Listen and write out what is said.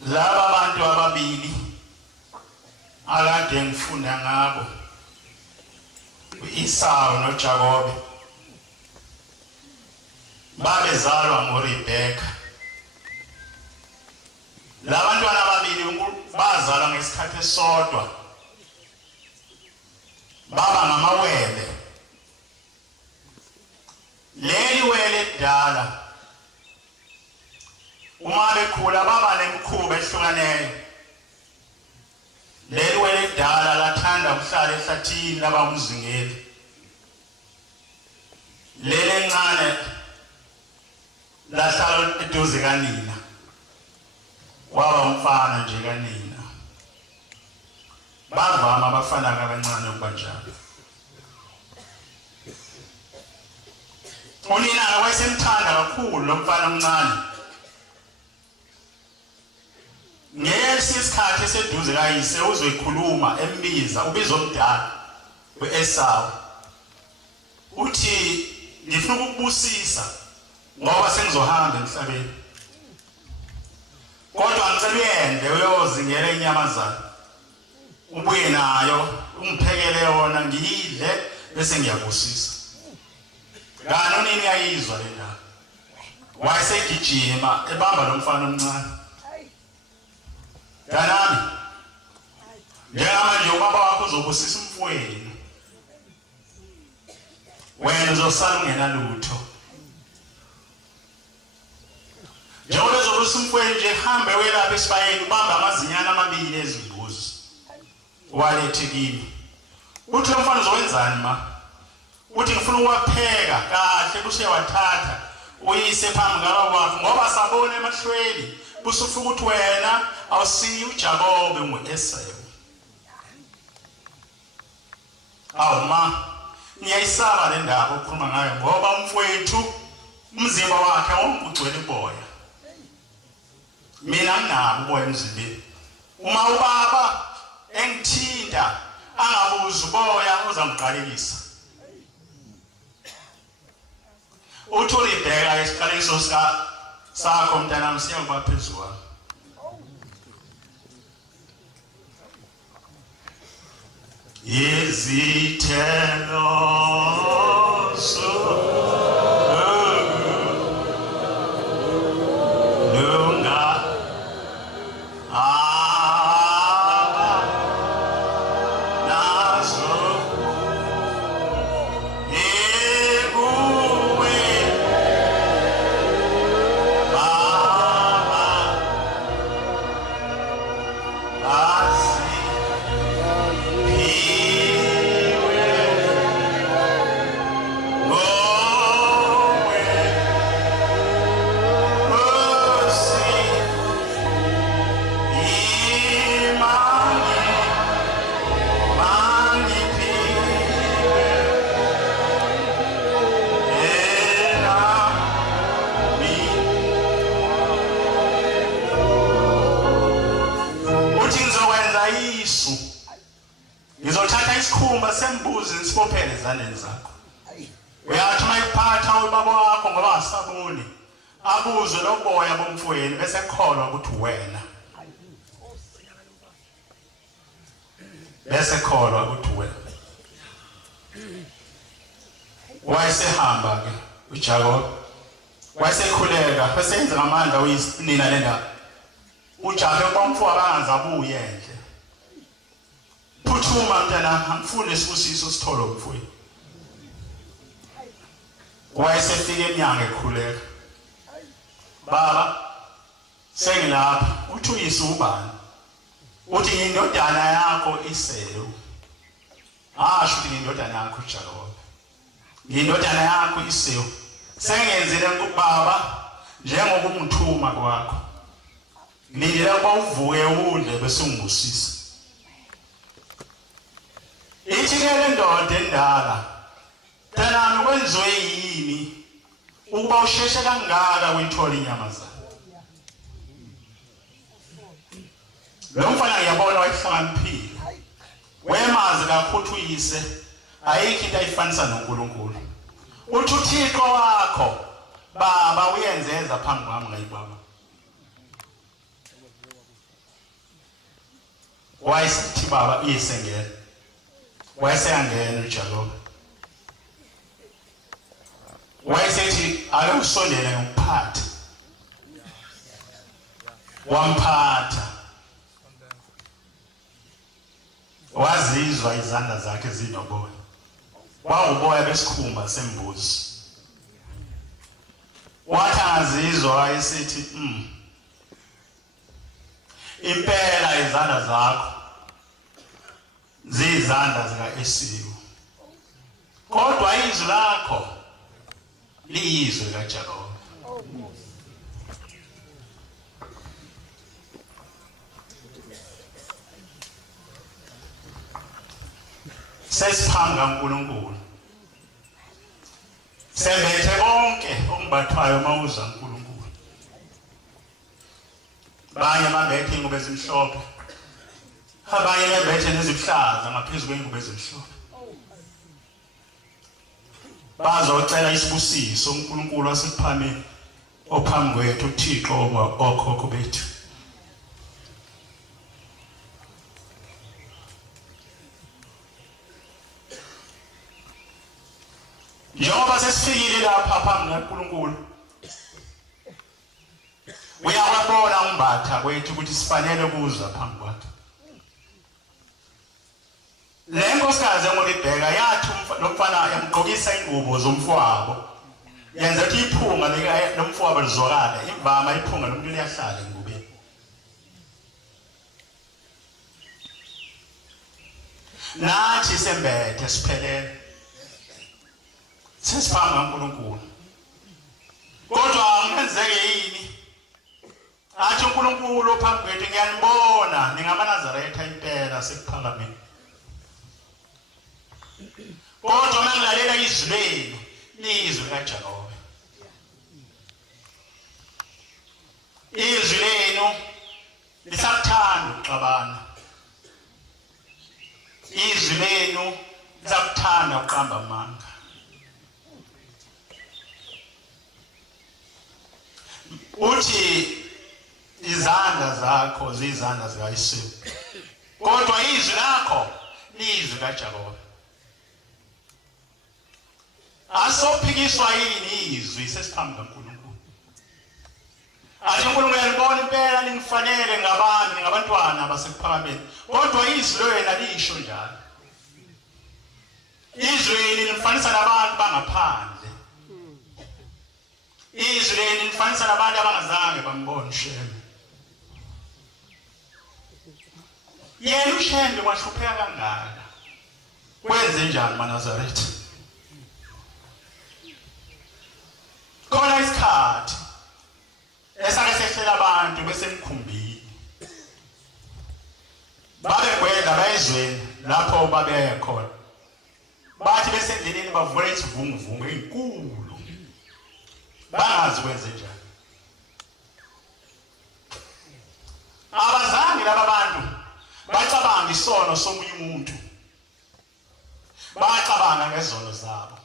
laba bantu ababili akade ngifunda ngabo Esau noJakobe babezalwa ngoRebecca. Labantwana ababili bazalwa ngesikhathi esodwa, baba ngamawele. Leli wele edala uma bekhula baba nemikhuba ehlukaneyo. Leli wele edala lathanda ukuhlala ehlathini laba umzingeli. Leli encane lahlala eduze kanina, waba umfana nje kanina. Bavama abafana abancane ukubanjalo. Unina wayesemthanda kakhulu lo mfana omncane. Ngesikhathi eseduze kayise uzoyikhuluma embiza ubizo omdala uEsau. Uthi ngifuna ukubusisa ngoba sengizohamba emhlabeni. Kodwa ngicela uyende uyozingela inyamazana. Ubuye nayo ungiphekele yona ngiyidle bese ngiyabusisa. Ngani unini yayizwa le ndaba. Wayesegijima ebamba lo mfana omncane. Kanami njengamanje ubaba wakho uzobusisa umfweni, wena uzosala ungenalutho. Njengoba uzobusisa umfweni nje hambe welapha esibayeni ubamba amazinyana amabili ezimbuzi walethe kimi. Uthi lo mfana uzokwenzani ma? Uthi ngifuna ukuwapheka kahle bese wathatha uyise phambi kababa wakho ngoba sabona emahlweni busufuka ukuthi wena awusiyi uJakobe nguEsau. Ma ngiyayisaba le ndaba okhuluma ngayo ngoba umfowethu umzimba wakhe ungugcwele iboya. Mina nginabo uboya emzimbeni. Uma ubaba engithinta angabuza uboya uzamqalekisa. Uthi uRebecca isiqalekiso sakho mntanami siyakuba phezulu kwami. Izithelo ngizothatha isikhumba sembuzi nisibophele ezandleni zakho. Uyathi mayiphatha ubaba wakho ngoba asaboni abuze loboya bomfweni bese ekholwa ukuthi wena. Bese ekholwa ukuthi wena. Wayesehamba ke uJakobe. Wayesekhuleka bese enza ngamandla uyisinina le ndaba. uJakobe bomfowabo angazabuye endle. Phuthuma mntana angifuni isibusiso sitholo mfowethu. Wayesefika eminyango ekhuleka. Baba sengilapha. Uthi uyise ubani? Uthi indodana yakho Esau. Asho uthi indodana yakho uJakobe. Indodana yakho Esau. Sengenzele kubaba njengoba umthuma kwakho. Ngilindele ukuba uvuke udle bese ungibusisa. Ithi ke ndoda endala, mntanami kwenziwe yini ukuba usheshe kangaka uyithola inyamazana? Lo mfana ngiyabona wayehlakaniphile. Wemazi kakhulu uyise, ayikho into ayifanisa noNkulunkulu. Uthi uThixo wakho baba uyenzeza phambi kwami ngayibaba. wayesithi baba isengena wayeseyangena uJakobe wayesethi ake usondele ngokuphatha wamphatha wazizwa izandla zakhe zinoboya wawuboya besikhumba sembuzi wathi angazizwa wayesithi impela izandla zakho zizandla zika-Esau kodwa izwi lakho liyizwe kaJakobe. Sesiphanga uNkulunkulu sembethe konke okumbathwayo mawuza uNkulunkulu. Abanye bambethe ingubo ezimhlophe abanye bembethe nezihlaza ngaphezulu kwengubo ezimhlophe bazocela isibusiso uNkulunkulu wasephameni ophambi kwethu uThixo okhokho bethu. Njengoba sesifikile lapha phambi kaNkulunkulu uyawabona umbatha kwethu ukuthi sifanele ukuza phambi kwakhe. Le nkosikazi engolibheka yathi lomfana yamgqokisa ingubo zomfowabo yenza ukuthi iphunga lomfowabo lizwakale imvama iphunga lomuntu liyahlala engubeni. Nathi sembethe siphelele sesifanga uNkulunkulu kodwa angenzeke yini athi uNkulunkulu phambi kwethu ngiyanibona ningamaNazaretha impela sekuphakameni kodwa mangilalela izwi lenu lizwi kaJakobe. Izwi lenu lisakuthanda ukuxabana, izwi lenu lisakuthanda ukuqamba amanga. Uthi izandla zakho zizandla zika-Esau kodwa izwi lakho lizwi kaJakobe. Asophikiswa yini izwi sesiphambi kaNkulunkulu. Athi uNkulunkulu uyalibona impela ningifanele ngabami ngabantwana basekuphakameni kodwa izwi lwena lisho njalo. Izwi linifanisa nabantu bangaphandle. Izwi linifanisa nabantu abangazange bambone uShembe. Yena uShembe wahlupheka kangaka. Wenze njani maNazaretha? Khona isikhathi esake sehlela abantu besemkhumbini babegwedla bayezweni lapho babeye khona bathi besendleleni bavula isivunguvungu enkulu bangazi kwenze njani. Abazange laba bantu bacabanga isono somunye umuntu bacabanga ngezono zabo.